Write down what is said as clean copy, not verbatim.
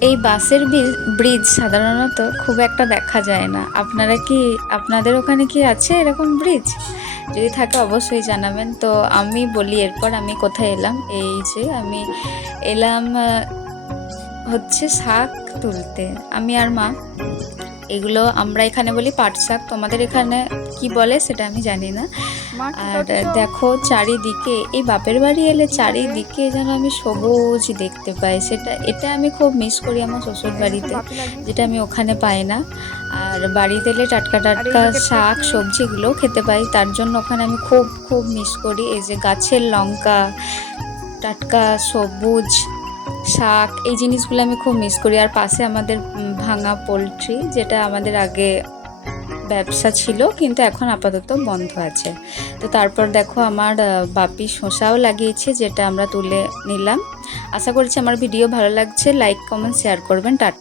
এই বাসের ব্রিজ সাধারণত খুব একটা দেখা যায় না। আপনাদের ওখানে কি আছে এরকম ব্রিজ? যদি থাকে অবশ্যই জানাবেন। তো আমি বলি এরপর আমি কোথায় এলাম। এই যে আমি এলাম হচ্ছে শাক তুলতে, আমি আর মা। এগুলো আমরা এখানে বলি পাট শাক, তোমাদের এখানে কি বলে সেটা আমি জানি না। আর দেখো চারিদিকে, এই বাপের বাড়ি এলে চারিদিকে যেন আমি সবুজ দেখতে পাই, এটা আমি খুব মিস করি আমার শ্বশুর বাড়িতে, যেটা আমি ওখানে পাই না। আর বাড়িতে এলে টাটকা টাটকা শাক সবজিগুলো খেতে পাই, তার জন্য ওখানে আমি খুব খুব মিস করি। এই যে গাছের লঙ্কা, টাটকা সবুজ শাক, এই জিনিসগুলো আমি খুব মিস করি। আর পাশে আমাদের ভাঙা পোলট্রি, যেটা আমাদের আগে ব্যবসা ছিল কিন্তু এখন আপাতত বন্ধ আছে। তো তারপর দেখো আমার বাপি শসাও লাগিয়েছে, যেটা আমরা তুলে নিলাম। আশা করছি আমার ভিডিও ভালো লাগছে, লাইক কমেন্ট শেয়ার করবেন। টাটা।